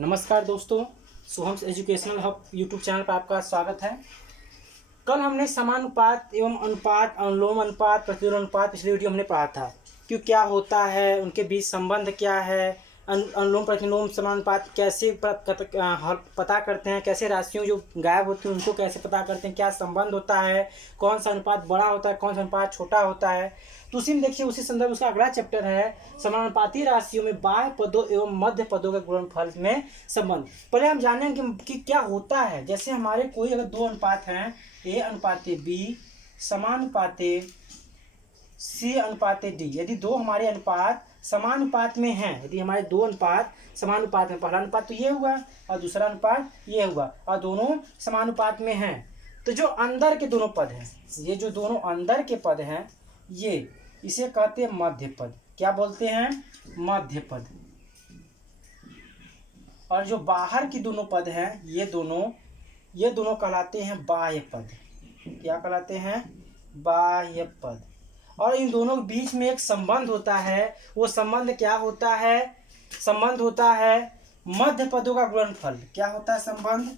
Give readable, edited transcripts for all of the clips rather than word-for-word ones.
नमस्कार दोस्तों, Shubham educational hub YouTube channel पर आपका स्वागत है। कल हमने समानुपात एवं अनुपात, अनुलोम अनुपात, प्रतिलोम अनुपात पिछली वीडियो हमने पढ़ा था कि क्या होता है, उनके बीच संबंध क्या है, अनुलोम प्रतिलोम समानुपात कैसे पता करते हैं, कैसे राशियों जो गायब होती हैं उनको कैसे पता करते हैं, क्या संबंध होता है, कौन सा अनुपात बड़ा होता है, कौन सा अनुपात छोटा होता है। तो उसी में देखिए, उसी संदर्भ उसका अगला चैप्टर है समानुपाती राशियों में बाह्य पदों एवं मध्य पदों के गुणनफल में संबंध। पहले हम जानेंगे कि क्या होता है। जैसे हमारे कोई अगर दो अनुपात हैं, ए अनुपाते बी समानुपाते सी अनुपाते डी, यदि दो हमारे अनुपात समानुपात में हैं, यदि हमारे दो अनुपात समानुपात में, पहला अनुपात तो ये हुआ और दूसरा अनुपात ये हुआ और दोनों समानुपात में हैं, तो जो अंदर के दोनों पद हैं, ये जो दोनों अंदर के पद हैं, ये इसे कहते हैं मध्य पद। क्या बोलते हैं? मध्य पद। और जो बाहर की दोनों पद हैं, ये दोनों कहलाते हैं बाह्य पद। क्या कहलाते हैं? बाह्य पद। और इन दोनों के बीच में एक संबंध होता है। वो संबंध क्या होता है? संबंध होता है मध्य पदों का गुणनफल। क्या होता है संबंध?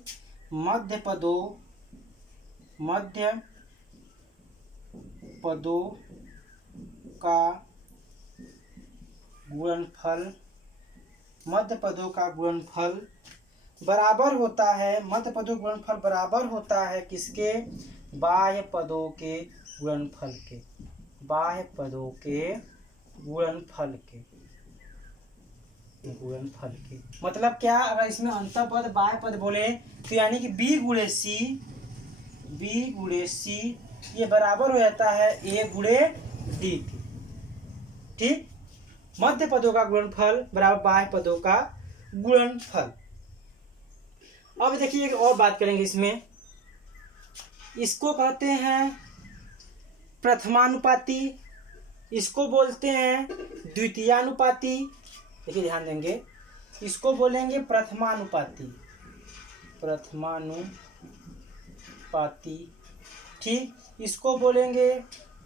मध्य पदों का गुणनफल। मध्य पदों का गुणनफल बराबर होता है, मध्य पदों का गुणनफल बराबर होता है किसके? बाह्य पदों के गुणनफल के। बाह्य पदों के गुणनफल के। मतलब क्या? अगर इसमें अंतः पद बाह्य पद बोले तो यानी कि बी गुणे सी ये बराबर हो जाता है ए गुणे डी के। ठीक, मध्य पदों का गुणनफल बराबर बाह्य पदों का गुणनफल। अब देखिए एक और बात करेंगे इसमें। इसको कहते हैं प्रथमानुपाती, इसको बोलते हैं द्वितीयानुपाती। देखिए ध्यान देंगे, इसको बोलेंगे प्रथमानुपाती। ठीक, इसको बोलेंगे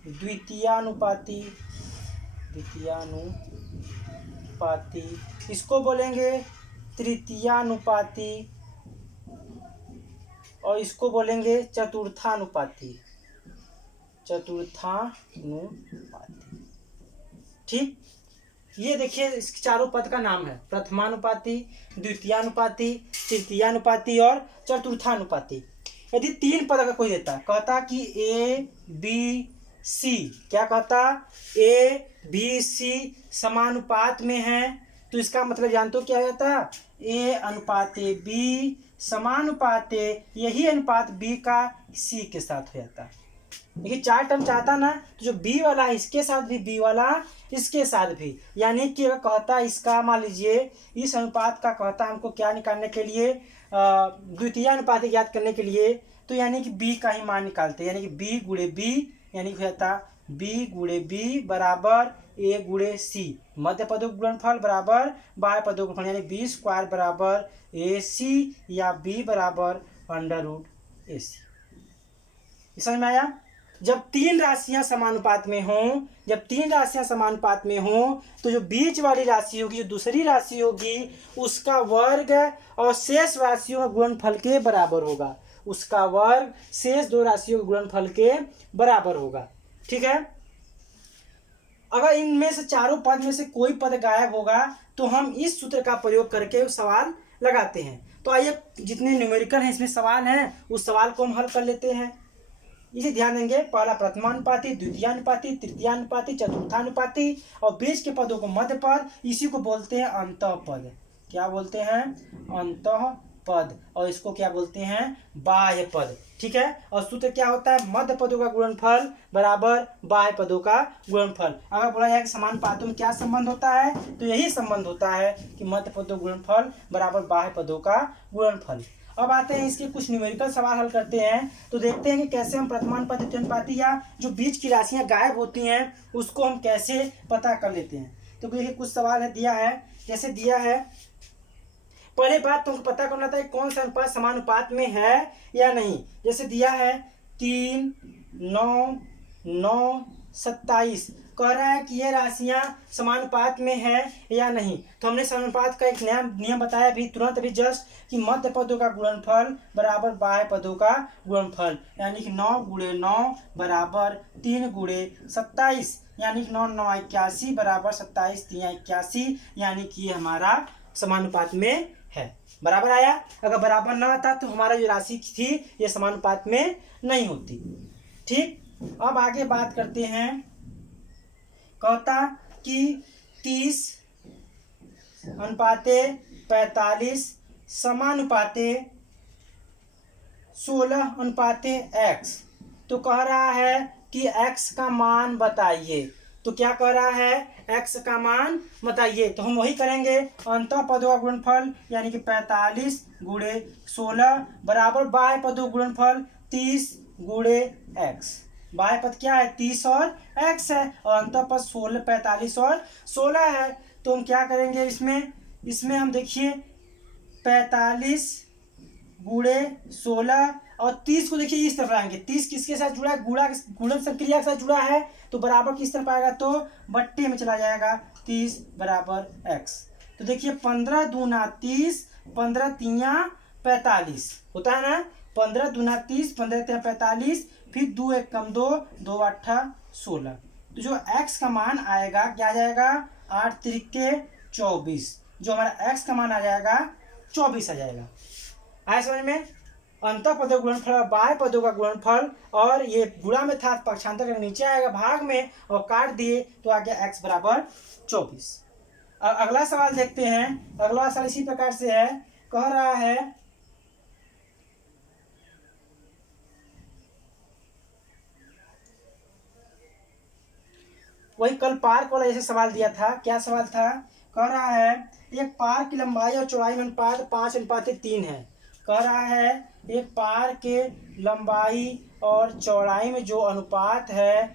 द्वितीयानुपाती। इसको बोलेंगे तृतीयानुपाती और इसको बोलेंगे चतुर्थानुपाती। ठीक, ये देखिए इस चारों पद का नाम है प्रथमानुपाती, द्वितीयानुपाती, तृतीयानुपाती और चतुर्थानुपाती। यदि तीन पद अगर कोई देता, कहता कि ए बी सी, क्या कहता? ए बी सी समानुपात में है, तो इसका मतलब जानते हो क्या हो जाता? ए अनुपाते बी समानुपाते, यही अनुपात बी का सी के साथ हो जाता। देखिए चार टर्म चाहता ना, तो जो बी वाला है इसके साथ भी, बी वाला इसके साथ भी, यानी कि अगर कहता इसका, मान लीजिए इस अनुपात का कहता हमको क्या निकालने के लिए, द्वितीय अनुपात ज्ञात करने के लिए, तो यानी कि बी का ही मान निकालते हैं, यानी कि बी गुणे बी, यानी कि हो जाता बी गुणे बी बराबर ए गुणे सी। मध्य पदों का गुणनफल बराबर बाह्य पदों का गुणनफल, यानी बी स्क्वायर बराबर ए सी या बी बराबर √AC। समझ में आया? जब तीन राशियां समानुपात में हों, तो जो बीच वाली राशि होगी, जो दूसरी राशि होगी, उसका वर्ग और शेष राशियों का गुणनफल के बराबर होगा। उसका वर्ग शेष दो राशियों के गुणनफल के बराबर होगा। ठीक है, अगर इनमें से चारों पद में से कोई पद गायब होगा तो हम इस सूत्र का प्रयोग करके सवाल लगाते हैं। तो आइए, जितने न्यूमेरिकल हैं इसमें सवाल हैं, उस सवाल को हम हल कर लेते हैं। इसे ध्यान देंगे, पहला प्रथमानुपाती, द्वितीयानुपाती, तृतीयानुपाती, चतुर्थानुपाती और बीच के पदों को मध्य पद, इसी को बोलते हैं अंतः पद। क्या बोलते हैं? अंतः पद। और इसको क्या बोलते हैं? बाह्य पद। ठीक है, और सूत्र क्या होता है? मध्य पदों का गुणनफल बराबर बाह्य पदों का गुणनफल। अगर बोला जाए कि समानुपातों में क्या संबंध होता है, तो यही संबंध होता है कि मध्य पदों का गुणनफल बराबर बाह्य पदों का गुणनफल। अब आते हैं इसके कुछ न्यूमेरिकल सवाल हल करते हैं। तो देखते हैं कि कैसे हम प्रथमानुपाती, द्वितीयानुपाती या जो बीच की राशियां गायब होती हैं उसको हम कैसे पता कर लेते हैं। तो देखिए कुछ सवाल है दिया है। जैसे दिया है, पहले बात तुमको पता करना था कि कौन सा अनुपात समानुपात में है या नहीं। जैसे दिया है 3, 9, 9, 27, कह रहा है कि ये राशियां समानुपात में है या नहीं। तो हमने समानुपात का एक नया नियम बताया अभी तुरंत अभी जस्ट कि मध्य पदों का गुणनफल बराबर बाह्य पदों का गुणनफल, यानी कि 9 गुणे 9 बराबर 3 गुणे 27, यानी कि 9 9 81 बराबर 27 3 81, यानी कि ये हमारा समानुपात में है। बराबर आया। अगर बराबर ना आता तो हमारा जो राशि थी ये समानुपात में नहीं होती। ठीक, अब आगे बात करते हैं। कहता कि 30 अनुपाते 45 समानुपाते 16 अनुपाते x। तो कह रहा है कि x का मान बताइए। तो क्या कह रहा है, x का मान बताइए। तो हम वही करेंगे, अंतः पदों का गुणनफल यानी कि 45 गुणे 16 बराबर बाह्य पदों गुणनफल 30 गुणे x। बाह्य पद क्या है, 30 और x है, और अंतः पद 16 45 और 16 है। तो हम क्या करेंगे इसमें हम देखिए 45 गुणे 16 और 30 को देखिए इस तरफ लाएंगे। 30 किसके साथ जुड़ा है, गुणन संक्रिया के साथ जुड़ा है, तो बराबर किस तरफ आएगा, तो बट्टे में चला जाएगा 30 बराबर x। तो देखिए 15 दूना 30 15 तिया 45 होता है ना, 15 दूना 30 15 तिया 45, फिर 2 1 कम 2 2 8 16। तो जो x का मान आएगा क्या आ जाएगा, 8 त्रिके 24। जो हमारा x का मान आ जाएगा 24 आ जाएगा। आया समझ में। अंतः पदों का गुणनफल बाह्य पदों का गुणनफल, और ये गुणा में था पक्षांतर का नीचे आएगा भाग में, और काट दिए तो आ गया x बराबर 24। अगला सवाल देखते हैं। अगला सवाल इसी प्रकार से है, कह रहा है वही कल पार्क वाला जैसे सवाल दिया था। क्या सवाल था, कह रहा है एक पार्क की लंबाई और चौड़ाई में अनुपात 5:3 है। कह रहा है एक पार्क के लंबाई और चौड़ाई में जो अनुपात है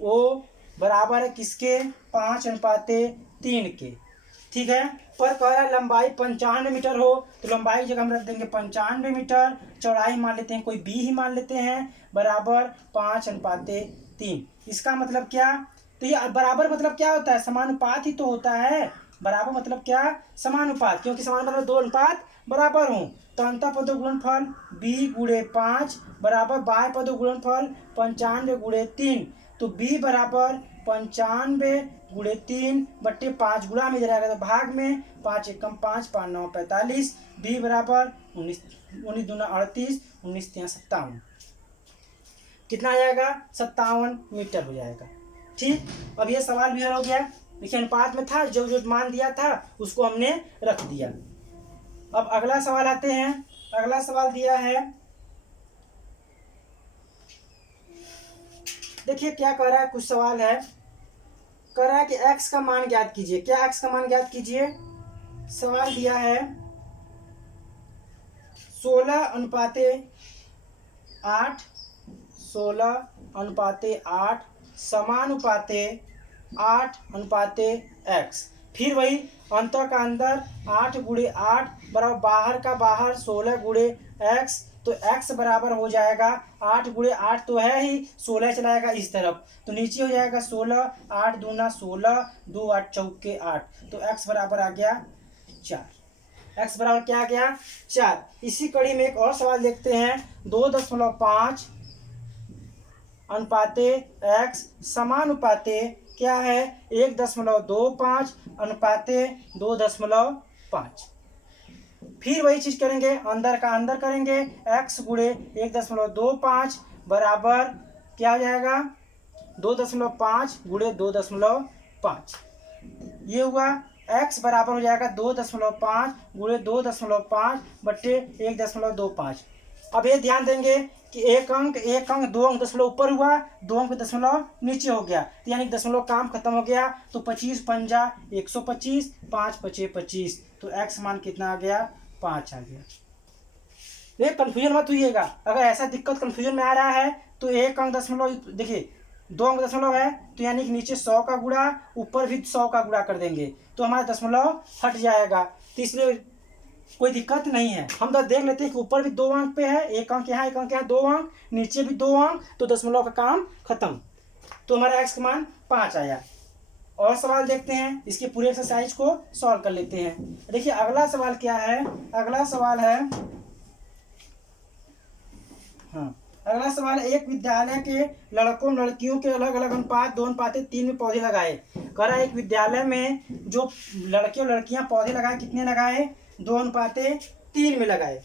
वो बराबर है किसके, 5:3 के। ठीक है, पर कह रहा है लंबाई 95 मीटर हो, तो लंबाई की जगह हम रख देंगे 95 मीटर, चौड़ाई मान लेते हैं कोई b ही मान लेते हैं, बराबर 5:3। इसका मतलब क्या, तो ये बराबर मतलब क्या होता है, समानुपात ही तो होता है। बराबर मतलब क्या, समानुपात, क्योंकि समानुपात मतलब 2 अनुपात बराबर हों। तो अंतः पदों गुणनफल b गुणे 5 बराबर बाह्य पदों गुणनफल 95 गुणे 3। तो b बराबर 95 गुणे 3 बट्टे 5 गुणा में जाएगा तो भाग में, 5 1 कम 5 5 9 45, b बराबर 19 19 दूना 38 19 तिया 57। कितना आ जाएगा, 57 मीटर हो जाएगा। ठीक, अब ये सवाल भी हो गया। देखिए अनुपात में था, जो जो मान दिया था उसको हमने रख दिया। अब अगला सवाल आते हैं। अगला सवाल दिया है, देखिए क्या कह रहा है, कुछ सवाल है। कह रहा है कि x का मान ज्ञात कीजिए। क्या x का मान ज्ञात कीजिए, सवाल दिया है 16:8 16:8 समानुपाते 8:x। फिर वही अंतर का अंदर 8 गुणे 8 बराबर बाहर का बाहर 16 गुणे x। तो x बराबर हो जाएगा 8 गुणे 8 तो है ही, 16 चलाएगा इस तरफ, तो नीचे हो जाएगा 16 8 दूना 16 2 8 चौके 8। तो x बराबर आ गया 4। x बराबर क्या आ गया, 4। इसी कड़ी में एक और सवाल देखते हैं। 2.5 अनुपाते x समानुपाते क्या है, 1.25 अनुपाते 2.5। फिर वही चीज करेंगे, अंदर का अंदर करेंगे, x गुणे 1.25 बराबर क्या हो जाएगा, 2.5 गुणे 2.5। ये हुआ x बराबर हो जाएगा 2.5 गुणे 2.5 बट्टे 1.25। अब ये ध्यान देंगे कि एक अंक 2 अंक दशमलव ऊपर हुआ, 2 अंक दशमलव नीचे हो गया, तो यानी दशमलव काम खत्म हो गया। तो 25 पंजा 125 5 5 25। तो x मान कितना आ गया, 5 आ गया। ये कंफ्यूजन मत होइएगा, अगर ऐसा दिक्कत कंफ्यूजन में आ रहा है तो एक अंक दशमलव, देखिए 2 अंक दशमलव है तो यानी कि नीचे 100 का गुणा, ऊपर भी 100 का गुणा कर देंगे तो हमारा दशमलव हट जाएगा। तो इसलिए कोई दिक्कत नहीं है। हम तो देख लेते हैं कि ऊपर भी 2 अंक पे है, एक अंक यहाँ 2 अंक, नीचे भी 2 अंक, तो दशमलव का काम खत्म। तो हमारा x का मान 5 आया। और सवाल देखते हैं, इसके पूरे एक्सरसाइज को सॉल्व कर लेते हैं। देखिए अगला सवाल क्या है, अगला सवाल है, हाँ अगला सवाल, एक विद्यालय के लड़कों लड़कियों के अलग अलग अनुपात 2:3 में पौधे लगाए। कह रहा है एक विद्यालय में जो लड़के और लड़कियां पौधे लगाए कितने लगाए, 2:3 में लगाए।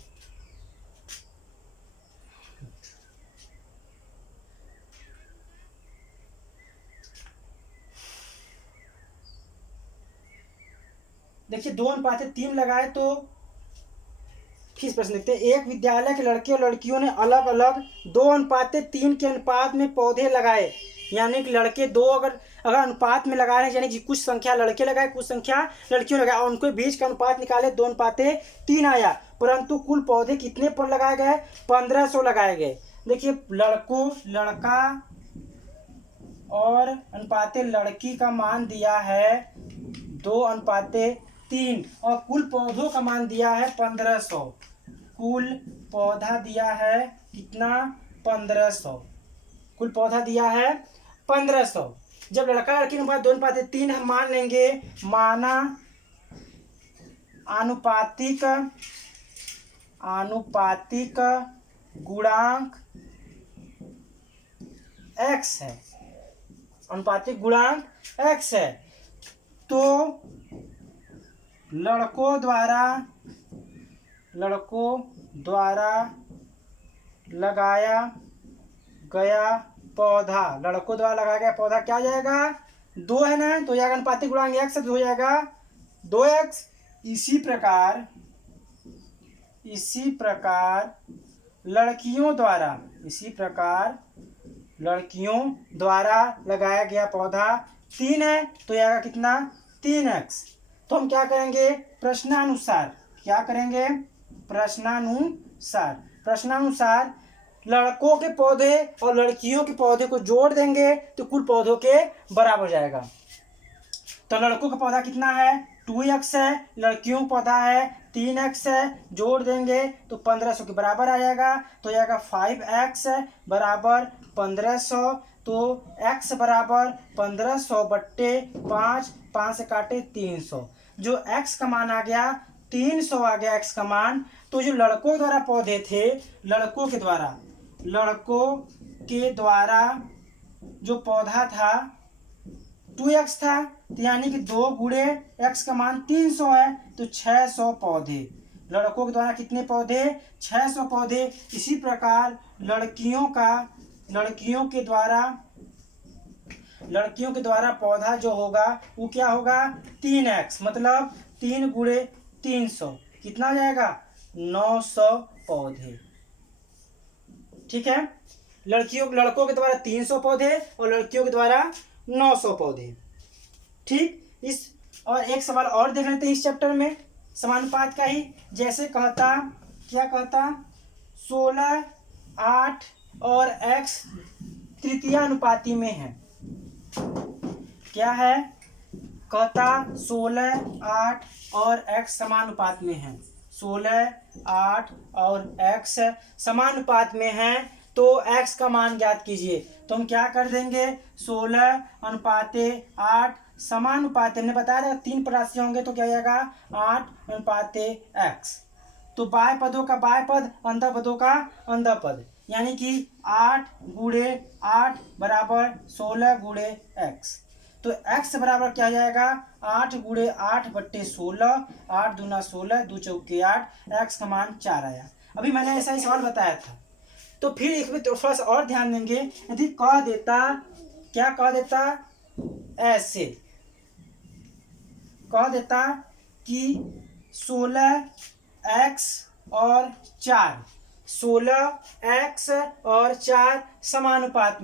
देखिए 2:3 लगाए तो किस प्रश्न देखते हैं, एक विद्यालय के लड़के और लड़कियों ने अलग अलग 2:3 के अनुपात में पौधे लगाए। यानी कि लड़के दो अगर अनुपात में लगा रहे हैं, यानी कि कुछ संख्या लड़के लगाए कुछ संख्या लड़कियों लगाए, और उनको बीच का अनुपात निकाले 2:3 आया। परंतु कुल पौधे कितने पर लगाए गए, 1500 लगाए गए। देखिए लड़कों लड़का और अनुपाते लड़की का मान दिया है 2:3 और कुल पौधों का मान दिया है 1500। कुल पौधा दिया है कितना, 1500। कुल पौधा दिया है 1500। जब लड़का लड़की अनुपात 2:3 हम मान लेंगे, माना आनुपातिक गुणांक x है, अनुपातिक गुणांक x है, तो लड़कों द्वारा लगाया गया पौधा, लड़कों द्वारा लगाया गया पौधा क्या हो जाएगा, 2 है ना, तो जाएगा अनुपातिक गुणांक x है तो हो जाएगा 2x। इसी प्रकार लड़कियों द्वारा लगाया गया पौधा 3 है तो आएगा कितना, 3x। तो हम क्या करेंगे, प्रश्नानुसार क्या करेंगे, प्रश्नानुसार लड़कों के पौधे और लड़कियों के पौधे को जोड़ देंगे तो कुल पौधों के बराबर हो जाएगा। तो लड़कों का पौधा कितना है, 2x है, लड़कियों का पौधा है 3x है, जोड़ देंगे तो 1500 के बराबर आ जाएगा। तो आएगा 5x बराबर 1500। तो x बराबर 1500 बट्टे 5, 5 से काटे 300, जो x का मान आ गया 300 आ गया x का मान। तो जो लड़कों द्वारा पौधे थे, लड़कों के द्वारा जो पौधा था 2x था, तो यानी कि 2 गुणे x का मान 300 है तो 600 पौधे। लड़कों के द्वारा कितने पौधे, 600 पौधे। इसी प्रकार लड़कियों के द्वारा पौधा जो होगा वो क्या होगा, 3x, मतलब 3 गुणे 300 कितना हो जाएगा, 900 पौधे। ठीक है, लड़कों के द्वारा 300 पौधे और लड़कियों के द्वारा 900 पौधे। ठीक, इस और एक सवाल और देख लेते हैं इस चैप्टर में समानुपात का ही। जैसे कहता, क्या कहता, 16, 8 और x तृतीयानुपाती में है। क्या है, कहता 16, 8 और x समानुपात में है। 16, 8 और x समानुपात में है तो x का मान ज्ञात कीजिए। तो हम क्या कर देंगे, 16:8 समानुपाते, हमने बताया था 3 राशि होंगे तो क्या आएगा 8:x। तो बाह्य पदों का बाह्य पद, अंतः पदों का अंतः पद, यानी कि 8 गुणे 8 बराबर 16 गुणे x। तो x बराबर क्या जाएगा, 8 गुणे 8 बट्टे 16, 8 दूना 16, 2 चौके 8, x का मान 4 आया। अभी मैंने ऐसा ही सवाल बताया था। तो फिर एक भी थोड़ा सा और ध्यान देंगे, यदि कह देता, क्या कह देता, ऐसे कह देता कि 16x और 4, 16x और 4 समानुपात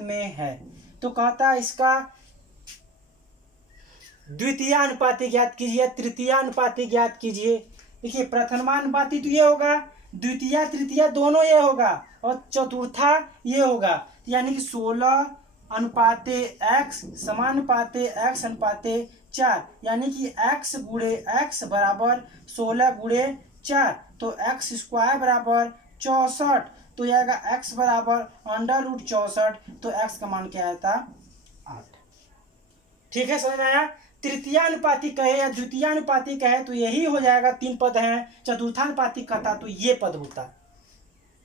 में है, तो कहता इसका द्वितीयानुपाती ज्ञात कीजिए, तृतीयानुपाती ज्ञात कीजिए। देखिए प्रथमानुपाती तो ये होगा, द्वितीय तृतीय दोनों ये होगा और चतुर्था ये होगा, यानी कि 16:x समानुपाते x अनुपाते 4, यानी कि x गुणे x बराबर 16 गुणे 4, तो x स्क्वायर बराबर 64। तो यह आएगा x बराबर √64, तो x का मान क्या आया था 8। ठीक है, समझ में आया। तृतीयानुपाती कहे या द्वितीयानुपाती कहे तो यही हो जाएगा, 3 पद हैं। चतुर्थानुपाती कहता तो ये पद होता।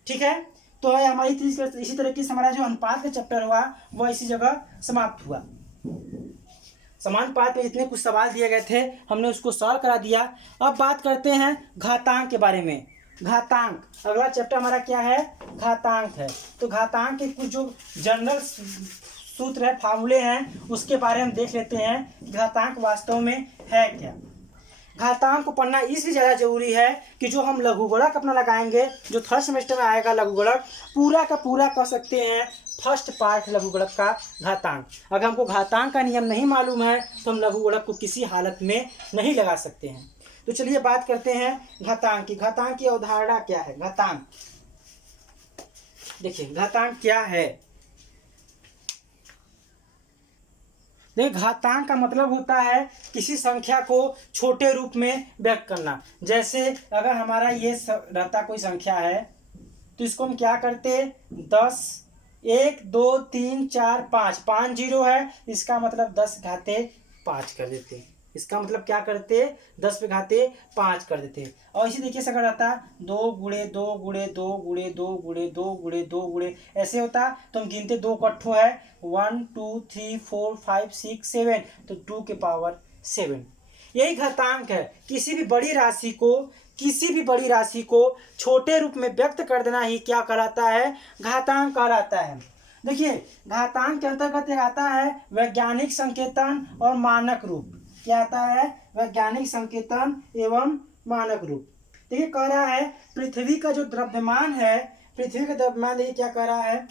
ठीक है, तो है हमारी इसी तरीके से हमारा जो अनुपात का चैप्टर हुआ वह इसी जगह समाप्त हुआ। समानुपात में जितने कुछ सवाल दिए गए थे हमने उसको सॉल्व करा दिया। अब बात करते हैं घातांक के बारे में। घातांक, अगला चैप्टर हमारा क्या है, घातांक है। तो घातांक के कुछ जो जनरल सूत्र है, फार्मूले हैं, उसके बारे में देख लेते हैं। घातांक वास्तव में है क्या। घातांक को पढ़ना इसलिए ज़्यादा जरूरी है कि जो हम लघुगणक अपना लगाएंगे, जो थर्ड सेमेस्टर में आएगा लघुगणक, पूरा का पूरा कह सकते हैं फर्स्ट पार्ट लघुगणक का घातांक। अगर हमको घातांक का नियम नहीं मालूम है तो हम लघुगणक को किसी हालत में नहीं लगा सकते हैं। तो चलिए बात करते हैं घातांक की। घातांक की अवधारणा क्या है। घातांक देखिए, घातांक क्या है। देखिए, घातांक का मतलब होता है किसी संख्या को छोटे रूप में व्यक्त करना। जैसे अगर हमारा ये रहता कोई संख्या है तो इसको हम क्या करते, 10, 1 2 3 4 5, 5 जीरो है, इसका मतलब 10 घाते 5 कर देते। इसका मतलब क्या करते, 10 पे घाते 5 कर देते। और इसी तरीके से अगर रहता 2 गुणे 2 गुणे 2 गुणे 2 गुणे 2 गुणे 2 गुणे ऐसे होता तो हम गिनते 2 कट्ठो है, 1 2 3 4 5 6 7, तो 2 के पावर 7। यही घातांक है। किसी भी बड़ी राशि को छोटे रूप में व्यक्त कर देना ही क्या कहलाता है, घातांक कहलाता है। देखिए, घातांक के अंतर्गत आता है वैज्ञानिक संकेतन और मानक रूप। क्या आता है, वैज्ञानिक संकेतन एवं मानक रूप। देखिए, कह रहा है पृथ्वी का जो द्रव्यमान है, पृथ्वी का द्रव्यमान देखिए क्या कह रहा है,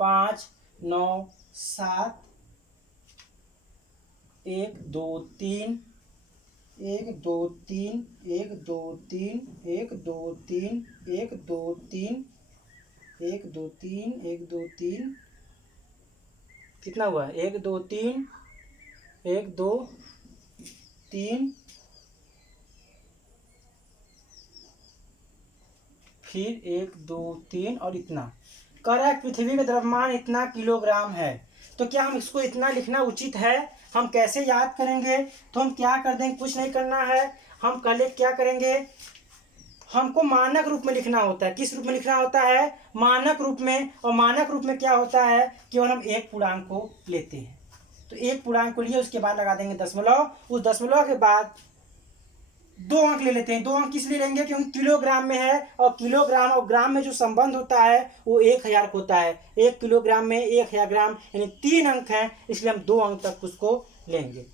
5 9 7 1 2 3 1 2 3 1 2 3 1 2 3 1 2 3 1 2 3 1 2 3, कितना हुआ, 1 2 3 1 2 3, फिर 1 2 3 और इतना। कह रहा है पृथ्वी का द्रव्यमान इतना किलोग्राम है। तो क्या हम इसको इतना लिखना उचित है। हम कैसे याद करेंगे, तो हम क्या कर देंगे, कुछ नहीं करना है। हम पहले क्या करेंगे, हमको मानक रूप में लिखना होता है। किस रूप में लिखना होता है, मानक रूप में। और मानक रूप में क्या होता है, केवल हम एक पूर्णांक को लेते हैं। तो एक पूर्णांक को लिए उसके बाद लगा देंगे दशमलव, उस दशमलव के बाद 2 अंक ले लेते हैं। 2 अंक किस लिए लेंगे, क्योंकि किलोग्राम में है और किलोग्राम और ग्राम में जो संबंध होता है वो 1000 होता है। 1 किलोग्राम में 1000 ग्राम, यानी 3 अंक हैं, इसलिए हम 2 अंक तक उसको लेंगे।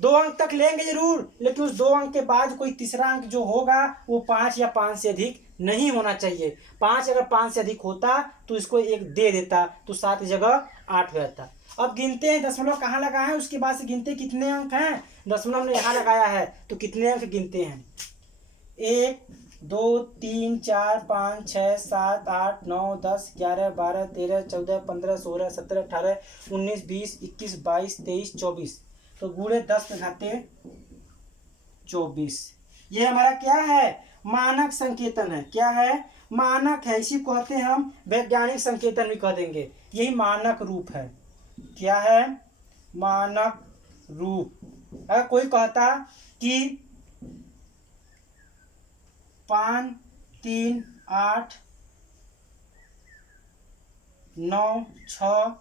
2 अंक तक लेंगे जरूर, लेकिन उस 2 अंक के बाद कोई तीसरा अंक जो होगा वो 5 या 5 से अधिक नहीं होना चाहिए। 5 अगर 5 से अधिक होता तो इसको 1 दे देता, तो 7 की जगह 8 हो जाता। अब गिनते हैं, दशमलव कहाँ लगाए हैं, उसके बाद से गिनते कितने अंक हैं। दशमलव ने यहाँ लगाया है तो कितने अंक गिनते हैं, 1 2 3 4 5 6 7 8 9 10 11 12 13 14 15 16 17 18 19 20 21 22 23 24, तो गुणे 10 पे घाते 24। ये हमारा क्या है, मानक संकेतन है। क्या है, मानक है। इसी को कहते हैं हम वैज्ञानिक संकेतन भी कह देंगे। यही मानक रूप है। क्या है, मानक रूप। अगर कोई कहता कि 5 3 8 9 6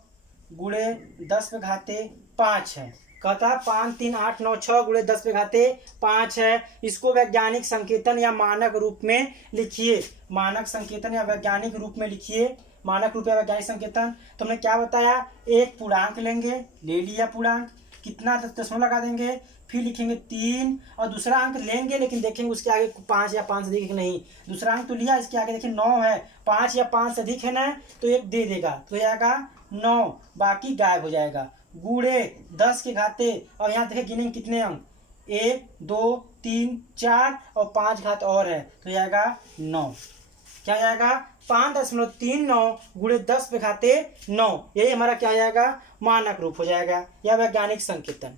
गुणे 10 पे घाते 5 है, कहता 5 3 8 9 6 गुणे 10 पे घाते 5 है। इसको वैज्ञानिक संकेतन या मानक रूप में लिखिए। मानक संकेतन या वैज्ञानिक रूप में लिखिए। मानक रूप या वैज्ञानिक संकेतन। तो हमने क्या बताया, एक पूर्णांक लेंगे, ले लिया पूर्णांक, कितना दशमलव लगा देंगे, फिर लिखेंगे 3 और दूसरा अंक लेंगे, लेकिन देखेंगे उसके आगे 5 या 5 से अधिक नहीं। दूसरा अंक तो लिया, इसके आगे देखिए 9 है, 5 या 5 से अधिक है ना, तो 1 दे देगा, तो जाएगा 9, बाकी गायब हो जाएगा। गुणे 10 के घाते, और यहाँ देखिए गिनेंगे कितने अंक, 1 2 3 4 और 5 घात और है, तो जाएगा 9। क्या जाएगा, 5.39 गुणे 10 पे घाते 9। यही हमारा क्या जाएगा, मानक रूप हो जाएगा या वैज्ञानिक संकेतन।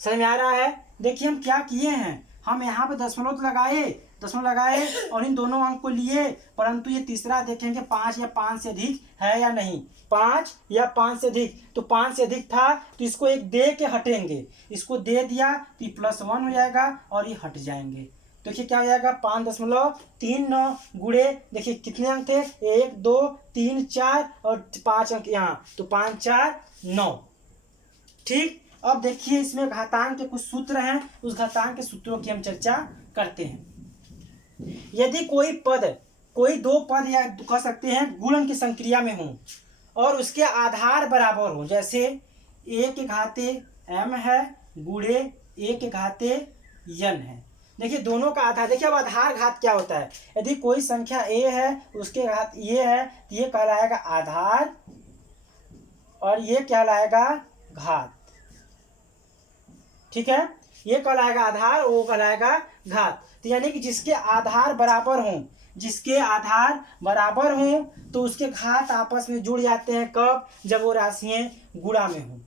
समझ में आ रहा है। देखिए हम क्या किए हैं, हम यहाँ पे दशमलव लगाए, दशमलव लगाए और इन दोनों अंक को लिए, परंतु ये तीसरा देखेंगे 5 या 5 से अधिक है या नहीं। 5 या 5 से अधिक, तो 5 से अधिक था तो इसको एक दे के हटेंगे, इसको दे दिया तो ये +1 हो जाएगा और ये हट जाएंगे। देखिए क्या हो जाएगा 5.39 गुणे, देखिए कितने अंक थे 1 2 3 4 और 5 अंक यहाँ, तो 5 4 9। ठीक, अब देखिए इसमें घातांक के कुछ सूत्र हैं, उस घातांक के सूत्रों की हम चर्चा करते हैं। यदि कोई दो पद या कह सकते हैं गुणन की संक्रिया में हो और उसके आधार बराबर हो, जैसे a के घाते m है गुणे a के घाते n है। देखिए दोनों का आधार, देखिए अब आधार घात क्या होता है, यदि कोई संख्या a है उसके घात ये है तो ये कहलाएगा आधार और ये कहलाएगा घात। ठीक है, ये कहलाएगा आधार, वो कहलाएगा घात। तो यानी कि जिसके आधार बराबर हों, जिसके आधार बराबर हों तो उसके घात आपस में जुड़ जाते हैं। कब? जब वो राशियां गुणा में हो,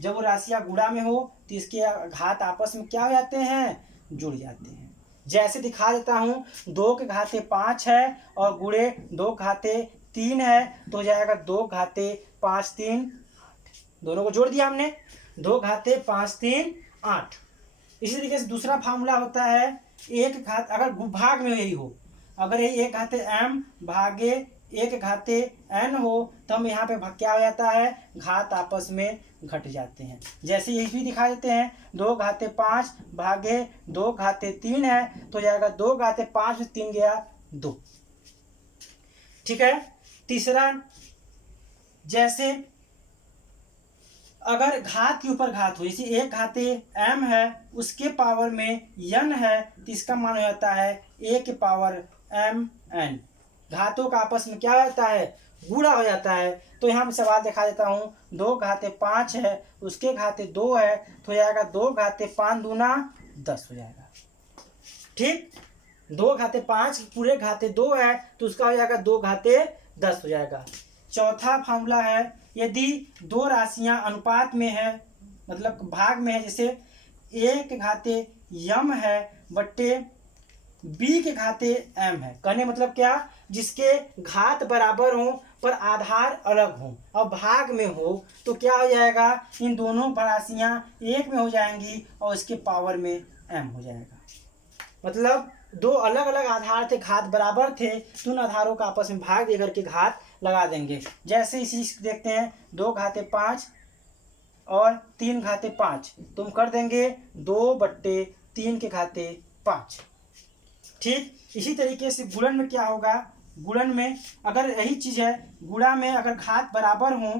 जब वो राशियां गुणा में हो तो इसके घात आपस में क्या हो जाते हैं, जुड़ जाते हैं। जैसे दिखा देता हूँ, 2 के घाते 5 है और गुणे 2 घाते 3 है तो हो जाएगा 2 घाते 5 3, दोनों को जोड़ दिया हमने, 2 घाते 5 3 8। इसी तरीके से दूसरा फार्मूला होता है एक घात, अगर भाग में यही हो, अगर ये 1 घाते m भागे 1 घाते n हो तो हम यहाँ पे क्या हो जाता है, घात आपस में घट जाते हैं। जैसे यही भी दिखा देते हैं, 2 घाते 5 भागे 2 घाते 3 है तो जाएगा 2 घाते 5 में 3 गया 2। ठीक है, तीसरा, जैसे अगर घात के ऊपर घात हो, जैसे 1 घाते m है उसके पावर में n है तो इसका मान हो जाता है a के पावर m n। घातों का आपस में क्या हो जाता है, गुणा हो जाता है। तो यहाँ मैं सवाल दिखा देता हूँ, 2 घाते 5 है उसके घाते 2 है तो हो जाएगा 2 घाते 5 दूना 10 हो जाएगा। ठीक, 2 घाते 5 पूरे घाते 2 है तो उसका हो जाएगा 2 घाते 10 हो जाएगा। चौथा फार्मूला है, यदि दो राशियां अनुपात में है, मतलब भाग में है, जैसे a के घाते m है बट्टे b के घाते m है। कहने मतलब क्या, जिसके घात बराबर हो पर आधार अलग हो और भाग में हो तो क्या हो जाएगा, इन दोनों राशियां एक में हो जाएंगी और इसके पावर में m हो जाएगा। मतलब दो अलग अलग आधार थे, घात बराबर थे, तो उन आधारों का आपस में भाग दे करके घात लगा देंगे। जैसे इसी देखते हैं, 2 घाते 5 और 3 घाते 5, तुम कर देंगे 2 बट्टे 3 के घाते 5। ठीक, इसी तरीके से गुणन में क्या होगा, गुणन में अगर यही चीज़ है, गुणा में अगर घात बराबर हों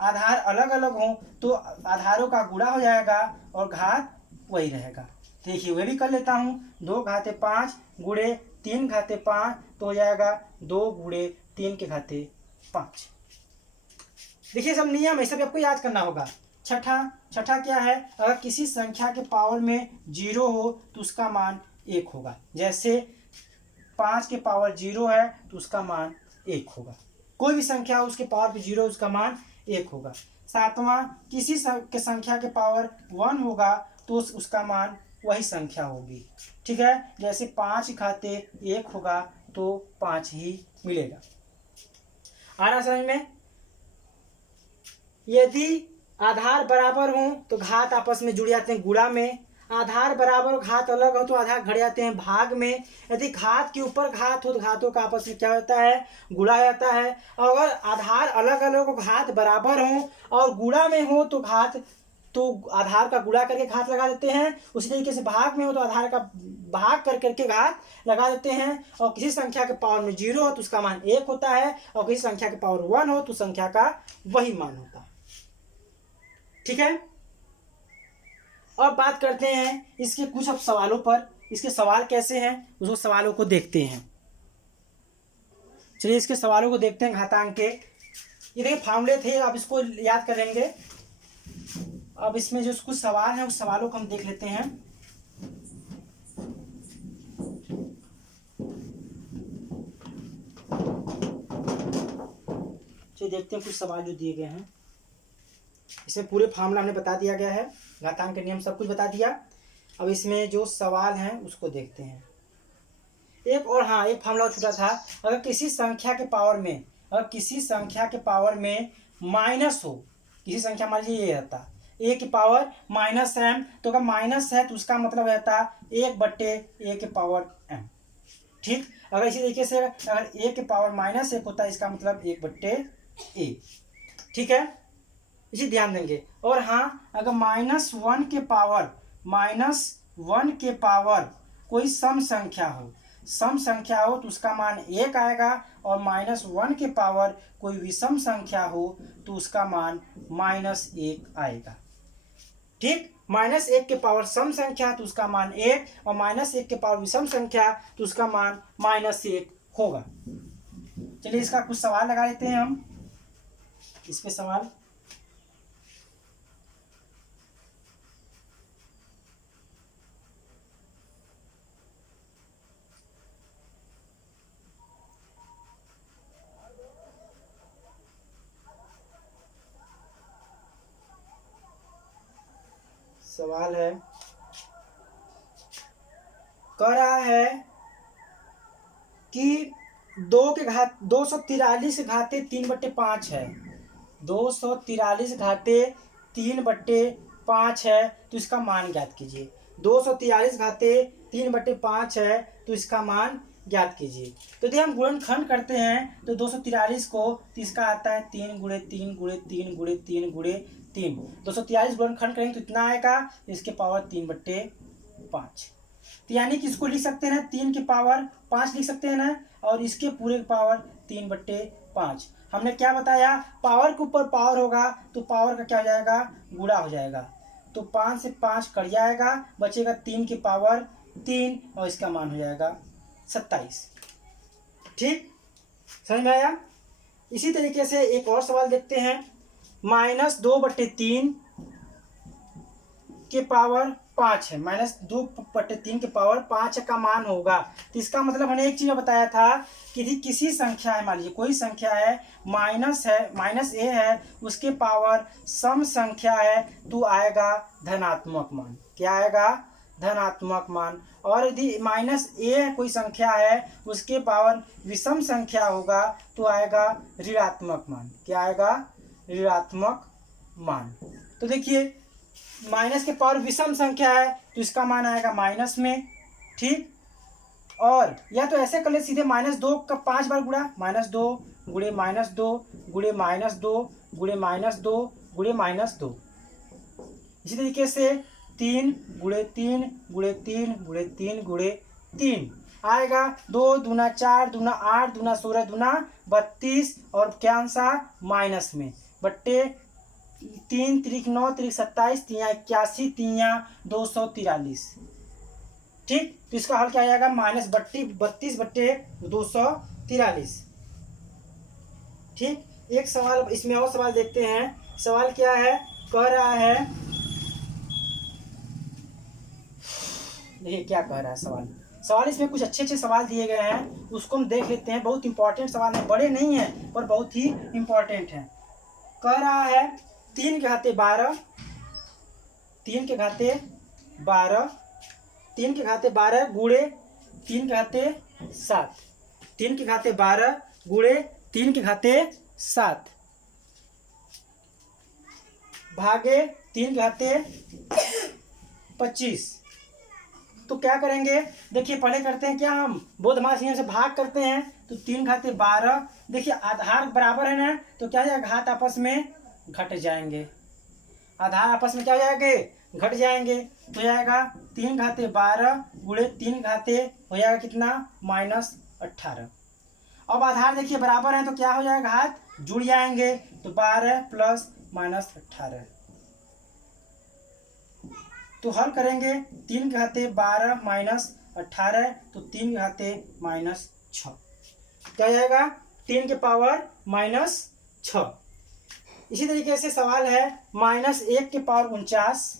आधार अलग अलग हों तो आधारों का गुणा हो जाएगा और घात वही रहेगा। देखिए वह भी कर लेता हूँ, 2 घाते 5 गुणे 3 घाते 5 तो हो जाएगा 2 गुणे 3 के घाते 5। देखिए सब नियम है, सब आपको याद करना होगा। छठा क्या है, अगर किसी संख्या के पावर में 0 हो तो उसका मान 1 होगा। जैसे 5 के पावर 0 है तो उसका मान 1 होगा। कोई भी संख्या हो उसके पावर पे 0 उसका मान 1 होगा। सातवां, किसी संख्या के पावर 1 होगा तो उसका मान वही संख्या होगी। ठीक है, जैसे 5 घाते 1 होगा तो 5 ही मिलेगा। आ रहा समझ में? यदि आधार बराबर हो तो घात आपस में जुड़ जाते हैं गुणा में, आधार बराबर घात अलग हो तो आधार घट जाते हैं भाग में। यदि घात के ऊपर घात हो तो घातों का आपस में क्या होता है, गुणा जाता है। अगर आधार अलग अलग हो घात बराबर हो और गुणा में हो तो घात, तो आधार का गुणा करके घात लगा देते हैं। उसी तरीके से भाग में हो तो आधार का भाग कर करके घात लगा देते हैं। और किसी संख्या के पावर में 0 हो तो उसका मान 1 होता है और किसी संख्या के पावर 1 हो तो संख्या का वही मान होता है। ठीक है, अब बात करते हैं इसके कुछ अब सवालों पर। इसके सवाल कैसे हैं उसको सवालों को देखते हैं। चलिए इसके सवालों को देखते हैं घातांक के। ये देखिए फार्मूले थे, अब इसको याद करेंगे। अब इसमें जो कुछ सवाल हैं उस सवालों को हम देख लेते हैं। चलिए देखते हैं कुछ सवाल जो दिए गए हैं। इसमें पूरे फार्मूला हमने बता दिया गया है, घातांक के नियम सब कुछ बता दिया। अब इसमें जो सवाल हैं उसको देखते हैं। एक और हाँ एक फॉर्मूला छूटा था, अगर किसी संख्या के पावर में, अगर किसी संख्या के पावर में माइनस हो, किसी संख्या मान लीजिए ये रहता ए की पावर माइनस एम, तो अगर माइनस है तो उसका मतलब रहता 1/a के पावर एम। ठीक, अगर इसी तरीके से अगर ए के पावर माइनस 1 होता है, इसका मतलब 1/a। ठीक है, इसी ध्यान देंगे। और हाँ अगर -1 के पावर कोई सम संख्या हो, सम संख्या हो तो उसका मान 1 आएगा, और -1 के पावर कोई विषम संख्या हो तो उसका मान -1 आएगा। ठीक, -1 के पावर सम संख्या तो उसका मान 1, और -1 के पावर विषम संख्या तो उसका मान -1 होगा। चलिए इसका कुछ सवाल लगा लेते हैं हम, इस पे सवाल। सवाल है, कह रहा है कि 243 घाते 3/5 है, 243 घाते 3/5 है, तो इसका मान ज्ञात कीजिए। 243 घाते 3/5 है, तो इसका मान ज्ञात कीजिए। तो यदि हम गुणनखंड करते हैं तो 243 को, तो इसका आता है 3 × 3 × 3 × 3 × 3। 243 गुणनखंड करेंगे तो इतना आएगा, इसके पावर 3/5। तो यानी कि इसको लिख सकते हैं 3 की पावर 5 लिख सकते हैं ना, और इसके पूरे पावर 3/5। हमने क्या बताया, पावर के ऊपर पावर होगा तो पावर का क्या हो जाएगा, गुणा हो जाएगा। तो 5 से 5 कट जाएगा, बचेगा 3 की पावर 3, और इसका मान हो जाएगा 27। ठीक, समझ में आया। इसी तरीके से एक और सवाल देखते हैं, -2/3 के पावर 5 है, -2/3 के पावर 5 का मान होगा। तो इसका मतलब हमने एक चीज बताया था कि किसी संख्या है, मान लीजिए कोई संख्या है, -a है, उसके पावर सम संख्या है तो आएगा धनात्मक मान। क्या आएगा, धनात्मक मान। और यदि -a कोई संख्या है, उसके पावर विषम संख्या होगा तो आएगा ऋणात्मक मान। क्या आएगा, ऋणात्मक मान। तो देखिए माइनस के पावर विषम संख्या है तो इसका मान आएगा माइनस में। ठीक, और या तो ऐसे कर ले सीधे, -2 का 5 बार गुणा, -2 गुणे -2 गुणे -2 गुणे -2 गुणे -2। इसी तरीके से 3 × 3 × 3 × 3 × 3 आएगा। 2 दूना 4 दूना 8 दूना 16 दूना 32, और क्या आंसर माइनस में, बट्टे 3 × 9 × 27 3 81 3 243। ठीक, तो इसका हल क्या आ जाएगा, -32/243। ठीक, एक सवाल इसमें और सवाल देखते हैं। सवाल क्या है, कह रहा है, देखिए क्या कह रहा है सवाल इसमें कुछ अच्छे अच्छे सवाल दिए गए हैं, उसको हम देख लेते हैं। बहुत इंपॉर्टेंट सवाल है, बड़े नहीं हैं पर बहुत ही इंपॉर्टेंट है। कह रहा है 3 के घाते 12, 3 के घाते 12, 3 के घाते 12 गुणे 3 के घाते 7, 3 के घाते 12 गुणे 3 के घाते 7 भागे 3 के घाते 25। तो क्या करेंगे, देखिए पहले करते हैं क्या, हम बोधमास नियम से भाग करते हैं। तो 3 घाते 12, देखिए आधार बराबर है ना, तो क्या जाएगा, घात आपस में घट जाएंगे, आधार आपस में क्या हो जाएंगे, घट जाएंगे। तो जाएगा 3 घाते 12 गुणे 3 घाते हो जाएगा कितना, -18। अब आधार देखिए बराबर है तो क्या हो जाएगा, घात जुड़ जाएंगे, तो 12 + -18। तो हल करेंगे 3 घाते 12 -18, तो 3 घाते -6 क्या जाएगा, 3 के पावर -6। इसी तरीके से सवाल है -1 के पावर 49,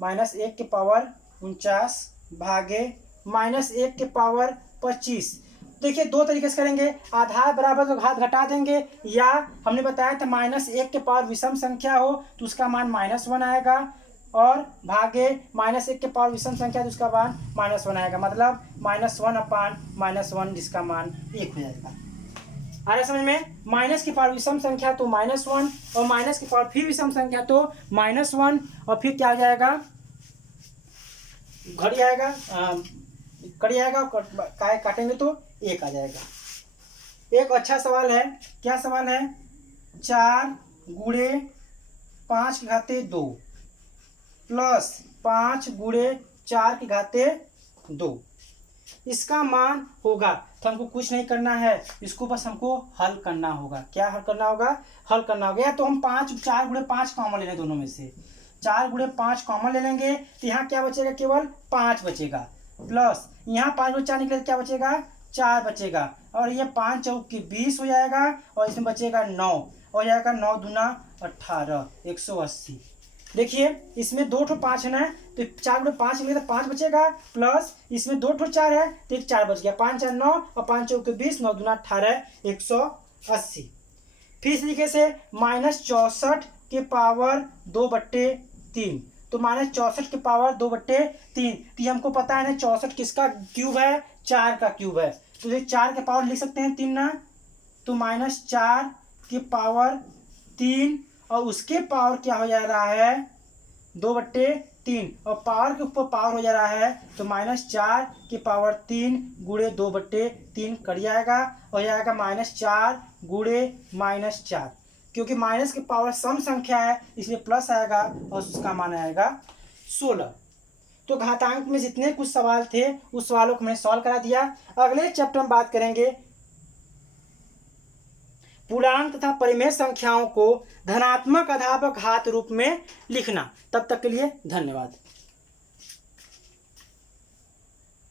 -1 के पावर 49 भागे -1 के पावर 25। देखिए दो तरीके से करेंगे, आधार बराबर तो घात घटा देंगे, या हमने बताया था -1 के पावर विषम संख्या हो तो उसका मान -1 आएगा, और भागे -1 के पावर विषम संख्या तो उसका मान -1 आएगा, मतलब -1/-1 जिसका मान 1 हो जाएगा। आ रहा समझ में? माइनस की पावर विषम संख्या तो -1 और माइनस की पावर फिर विषम संख्या तो -1 और फिर क्या हो जाएगा, घड़ी आएगा, कड़ी आएगा और काटेंगे तो 1 आ जाएगा। एक अच्छा सवाल है, क्या सवाल है, 4 गुणे 5 की घाते 2 प्लस 5 गुणे 4 की घाते 2, इसका मान होगा, तो हमको कुछ नहीं करना है, इसको बस हमको हल करना होगा। क्या हल करना होगा? हल करना होगा। या तो हम 4 गुणे 5 कॉमन ले लें, दोनों में से 4 गुणे 5 कॉमन ले लेंगे तो यहाँ क्या बचेगा, केवल 5 बचेगा, प्लस यहाँ 5 गुणे 4 निकले तो क्या बचेगा, 4 बचेगा, और ये 5 चौक के 20 हो जाएगा और इसमें बचेगा 9 हो जाएगा, 9 दूना 18, 180। देखिए इसमें 2 ठो 5 है ना, तो 4 गुणे 5 में तो 5 बचेगा, प्लस इसमें 2 ठो 4 है तो 4 बच गया, 5 4 9 और 5 चौक के 20, 9 दूना 18, 180। फिर इस तरीके से -64 के पावर 2/3, तो -64 के पावर 2/3, तो ये हमको पता है ना 64 किसका क्यूब है, 4 का क्यूब है, तो ये 4 के पावर लिख सकते हैं 3 ना, तो -4 के पावर 3 और उसके पावर क्या हो जा रहा है, 2/3, और पावर के ऊपर पावर हो जा रहा है, तो -4 के पावर 3 गुणे 2/3 कर जाएगा, हो जाएगा -4 गुणे -4, क्योंकि माइनस के पावर सम संख्या है इसलिए प्लस आएगा और उसका मान आएगा 16। तो घातांक में जितने कुछ सवाल थे उस सवालों को मैंने सॉल्व करा दिया। अगले चैप्टर में बात करेंगे पूर्णांक तथा परिमेय संख्याओं को धनात्मक आधार पर घात रूप में लिखना। तब तक के लिए धन्यवाद।